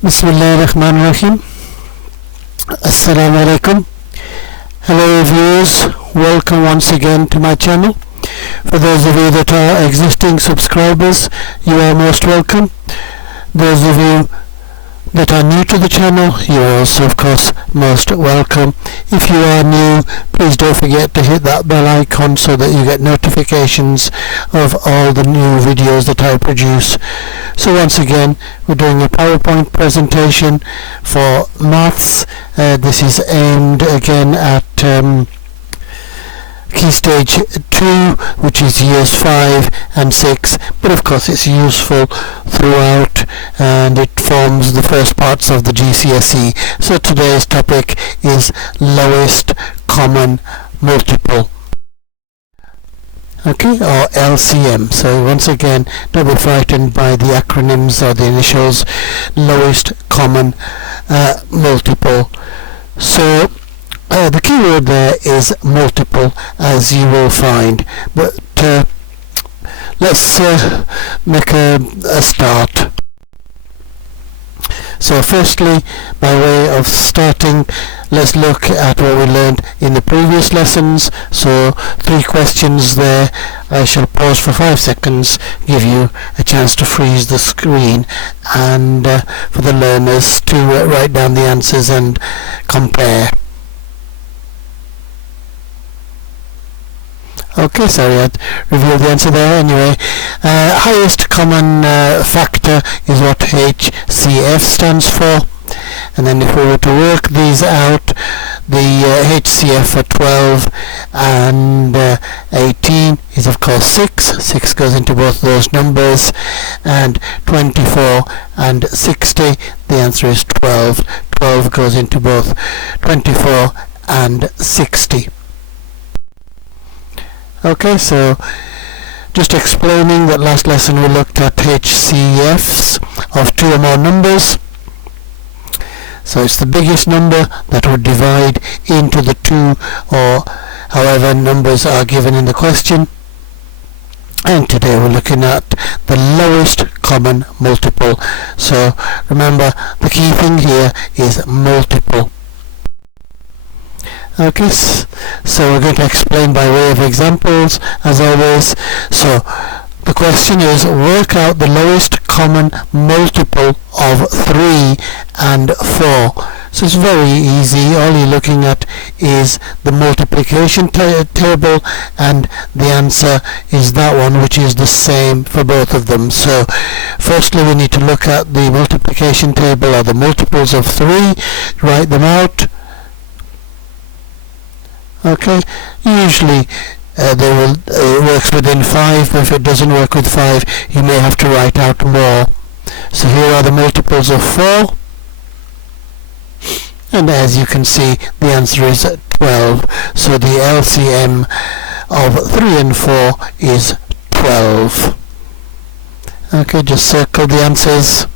Bismillahirrahmanirrahim. Assalamu alaikum. Hello viewers, welcome once again to my channel. For those of you that are existing subscribers, you are most welcome. Those of you that are new to the channel, you are also of course most welcome. If you are new, please don't forget to hit that bell icon so that you get notifications of all the new videos that I produce. So once again, we're doing a PowerPoint presentation for maths. This is aimed again at Key Stage 2, which is years 5 and 6, but of course it's useful throughout and it forms the first parts of the GCSE. So today's topic is lowest common multiple. Okay, or LCM. So once again, don't be frightened by the acronyms or the initials. Lowest common multiple. So the key word there is multiple, as you will find, but let's make a start. So firstly, by way of starting, let's look at what we learned in the previous lessons. So 3 questions there. I shall pause for 5 seconds, give you a chance to freeze the screen, and for the learners to write down the answers and compare. Okay, sorry, I revealed the answer there anyway. Highest common factor is what HCF stands for. And then if we were to work these out, the HCF for 12 and 18 is of course 6. 6 goes into both those numbers. And 24 and 60, the answer is 12. 12 goes into both 24 and 60. Okay, so just explaining that last lesson we looked at HCFs of 2 or more numbers. So it's the biggest number that would divide into the 2 or however numbers are given in the question. And today we're looking at the lowest common multiple. So remember, the key thing here is multiple. Okay, so we're going to explain by way of examples as always. So the question is, work out the lowest common multiple of 3 and 4. So it's very easy. All you're looking at is the multiplication table, and the answer is that one, which is the same for both of them. So firstly we need to look at the multiplication table, or the multiples of 3, write them out. Okay, usually it works within 5, but if it doesn't work with 5, you may have to write out more. So here are the multiples of 4, and as you can see, the answer is 12. So the LCM of 3 and 4 is 12. Okay, just circle the answers.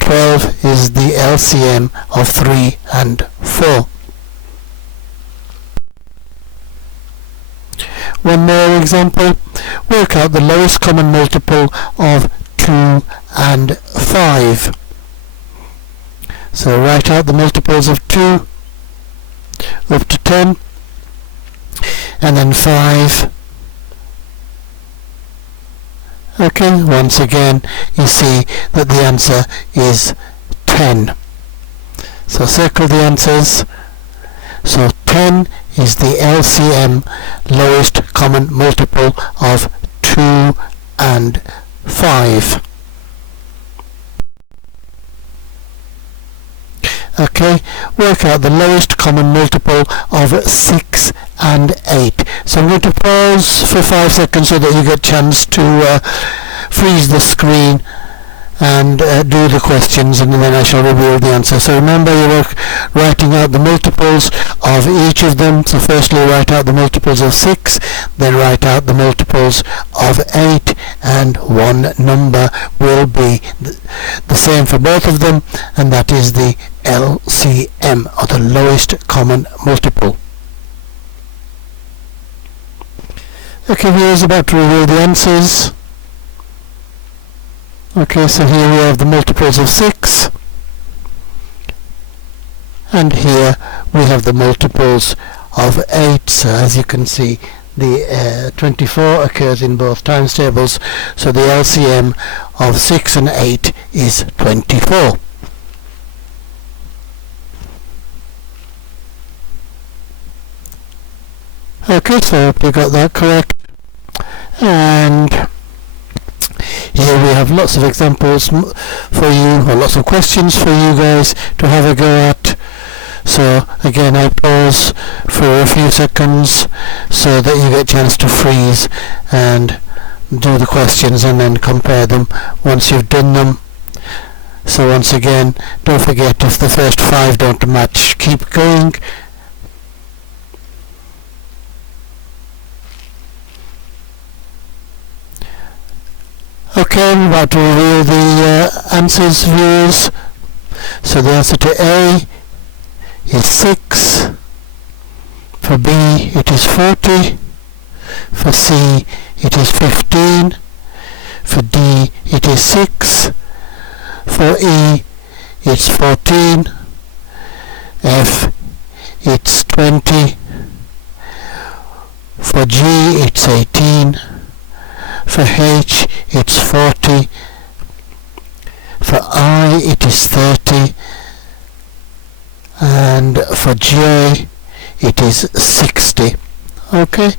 12 is the LCM of 3 and 4. One more example. Work out the lowest common multiple of 2 and 5. So write out the multiples of 2 up to 10, and then 5. Okay, once again you see that the answer is 10. So circle the answers. So 10 is the LCM, lowest common multiple of 2 and 5. Okay, work out the lowest common multiple of 6 and 8. So I'm going to pause for 5 seconds so that you get a chance to freeze the screen and do the questions, and then I shall reveal the answer. So remember, you are writing out the multiples of each of them. So firstly write out the multiples of 6, then write out the multiples of 8, and one number will be the same for both of them, and that is the LCM, or the lowest common multiple. Okay, here's about to reveal the answers. Okay, so here we have the multiples of 6, and here we have the multiples of 8. So as you can see, the 24 occurs in both times tables, so the LCM of 6 and 8 is 24. Okay, so I hope you got that correct. And here we have lots of examples for you, or lots of questions for you guys to have a go at. So again, I pause for a few seconds so that you get a chance to freeze and do the questions and then compare them once you've done them. So once again, don't forget, if the first 5 don't match, keep going. Okay, I'm about to reveal the answers, viewers. So the answer to A is 6. For B it is 40. For C it is 15. For D it is 6. For E it's 14. F it's 20. For G it's 18. For H it's 40. For I it is 30. And for J it is 60. Okay,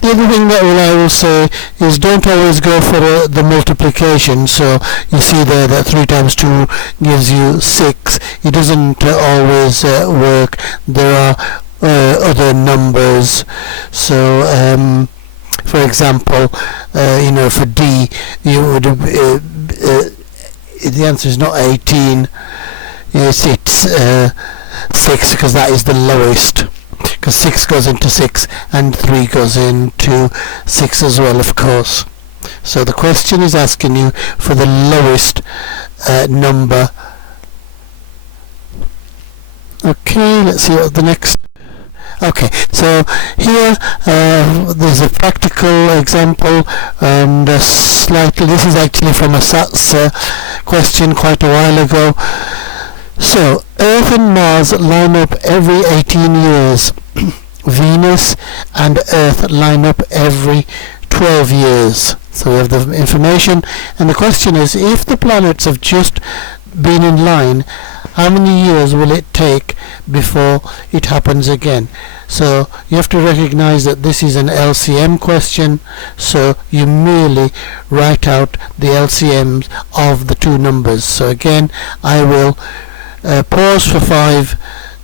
the other thing that I will say is don't always go for the multiplication. So you see there that 3 times 2 gives you 6. It doesn't always work. There are other numbers. So for example, for D, you would the answer is not 18. Yes, it's 6, because that is the lowest. Because 6 goes into 6 and 3 goes into 6 as well, of course. So the question is asking you for the lowest number. Okay, let's see what the next. Okay, so here there's a practical example, and slightly, this is actually from a SATS question quite a while ago. So Earth and Mars line up every 18 years. Venus and Earth line up every 12 years. So we have the information, and the question is, if the planets have just been in line, how many years will it take before it happens again? So you have to recognize that this is an LCM question, so you merely write out the LCMs of the two numbers. So again, I will pause for 5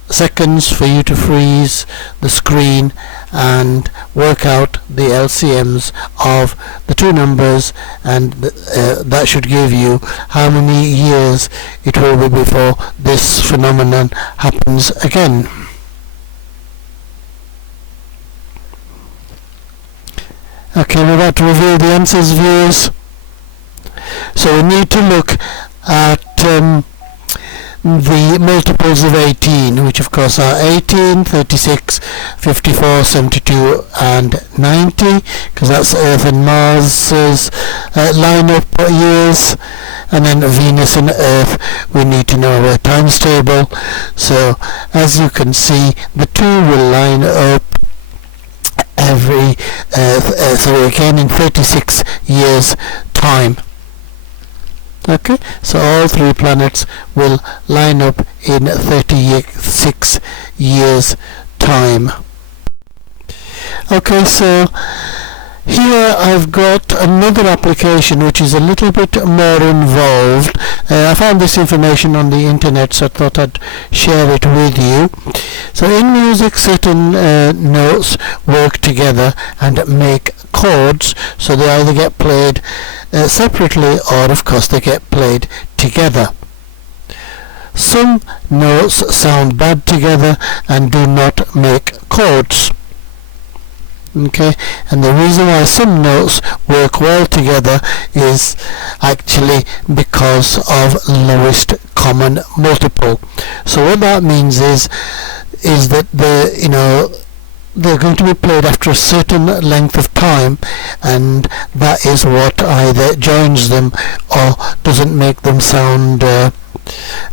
seconds for you to freeze the screen and work out the LCMs of the two numbers, and that should give you how many years it will be before this phenomenon happens again. Okay, we're about to reveal the answers, viewers. So we need to look at the multiples of 18, which of course are 18, 36, 54, 72 and 90, because that's Earth and Mars's line up years. And then Venus and Earth, we need to know our times table. So as you can see, the two will line up every so again in 36 years time. Okay, so all 3 planets will line up in 36 years time. Okay, so here I've got another application which is a little bit more involved. I found this information on the internet, so I thought I'd share it with you. So in music, certain notes work together and make chords, so they either get played separately or of course they get played together. Some notes sound bad together and do not make chords. Okay, and the reason why some notes work well together is actually because of lowest common multiple. So what that means is that they're going to be played after a certain length of time, and that is what either joins them or doesn't make them sound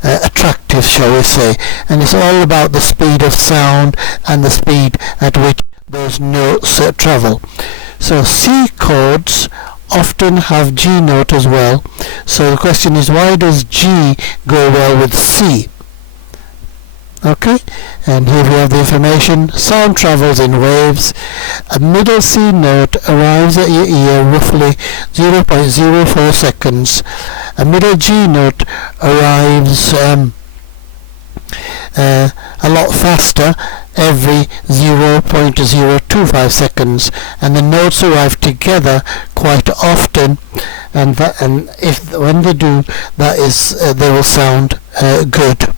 attractive, shall we say. And it's all about the speed of sound and the speed at which those notes travel. So C chords often have G note as well. So the question is, why does G go well with C? Okay, and here we have the information. Sound travels in waves. A middle C note arrives at your ear roughly 0.04 seconds. A middle G note arrives a lot faster, every 0.025 seconds, and the notes arrive together quite often, and if when they do, that is they will sound good.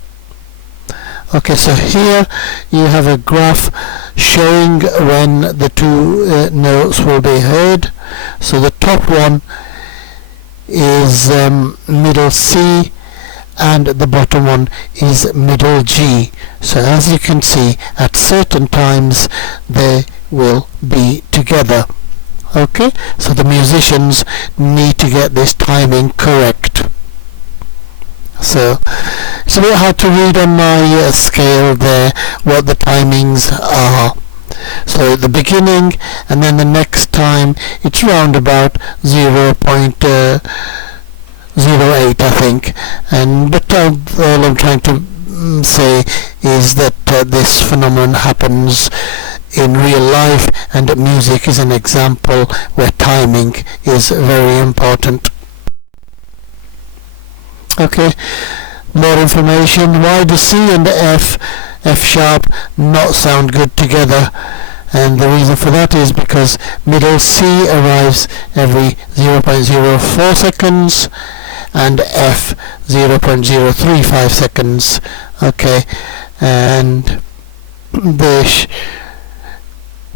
Okay, so here you have a graph showing when the two notes will be heard. So the top one is middle C, and the bottom one is middle G. So as you can see, at certain times they will be together. Okay, so the musicians need to get this timing correct. So it's a bit hard to read on my scale there what the timings are. So at the beginning and then the next time it's round about 0.08, I think. But all I'm trying to say is that this phenomenon happens in real life, and music is an example where timing is very important. Okay, more information. Why do C and F sharp not sound good together? And the reason for that is because middle C arrives every 0.04 seconds and F 0.035 seconds. Okay, and they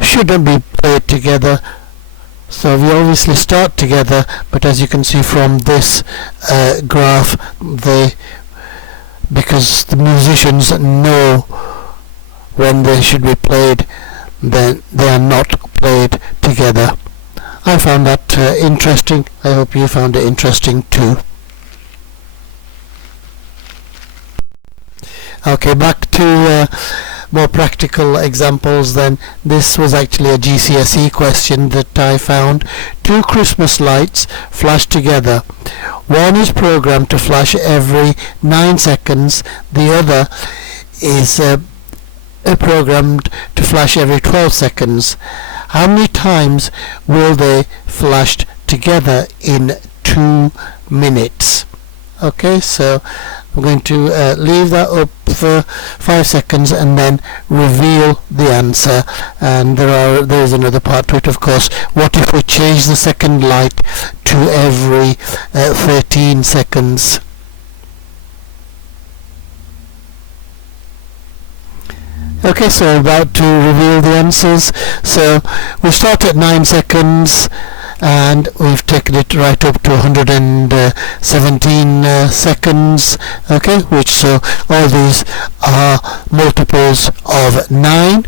shouldn't be played together. So we obviously start together, but as you can see from this graph, because the musicians know when they should be played, then they are not played together. I found that interesting. I hope you found it interesting too. Okay, back to more practical examples then. This was actually a GCSE question that I found. Two Christmas lights flash together. One is programmed to flash every 9 seconds. The other is programmed to flash every 12 seconds. How many times will they flash together in 2 minutes? Okay, so I'm going to leave that up for 5 seconds and then reveal the answer. And there is another part to it, of course. What if we change the second light to every 13 seconds? Okay, so I'm about to reveal the answers. So we start at 9 seconds. And we've taken it right up to 117 seconds. Okay, so all these are multiples of 9.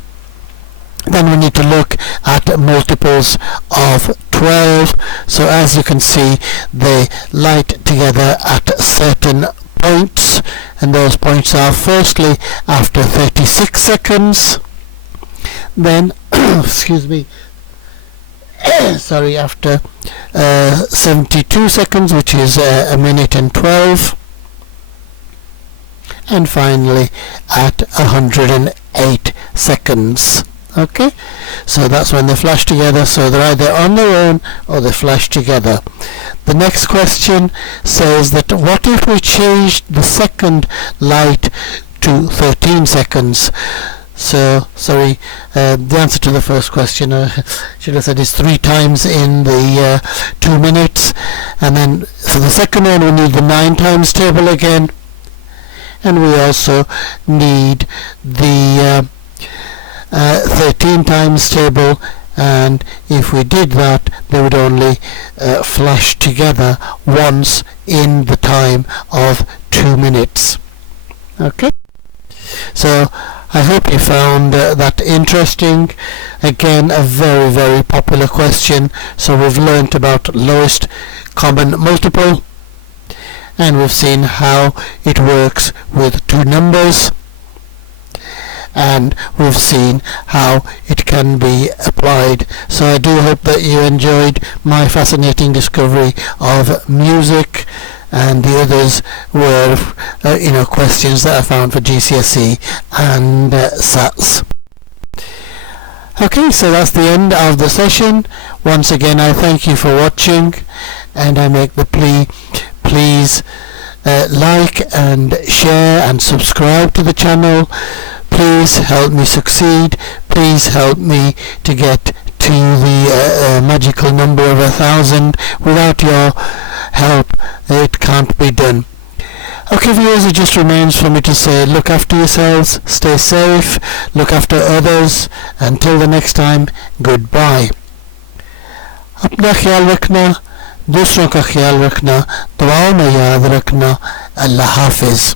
Then we need to look at multiples of 12. So as you can see, they light together at certain points, and those points are firstly after 36 seconds, then excuse me, sorry, after 72 seconds, which is a minute and 12, and finally at 108 seconds. Okay, so that's when they flash together. So they're either on their own or they flash together. The next question says that what if we changed the second light to 13 seconds? So, sorry, the answer to the first question, should have said, is 3 times in the 2 minutes. And then for the second one, we need the 9 times table again. And we also need the 13 times table. And if we did that, they would only flash together once in the time of 2 minutes. Okay? So I hope you found that interesting. Again, a very, very popular question. So we've learnt about lowest common multiple, and we've seen how it works with two numbers, and we've seen how it can be applied. So I do hope that you enjoyed my fascinating discovery of music, and the others were questions that I found for GCSE and SATs. Okay, so that's the end of the session. Once again, I thank you for watching, and I make the plea, please like and share and subscribe to the channel. Please help me succeed. Please help me to get to the magical number of 1,000. Without your help, it can't be done. Okay, viewers, it just remains for me to say, look after yourselves, stay safe, look after others. Until the next time, goodbye. अपना ख्याल रखना, दूसरों का ख्याल रखना, दुआओं में याद रखना. अल्लाह हाफिज.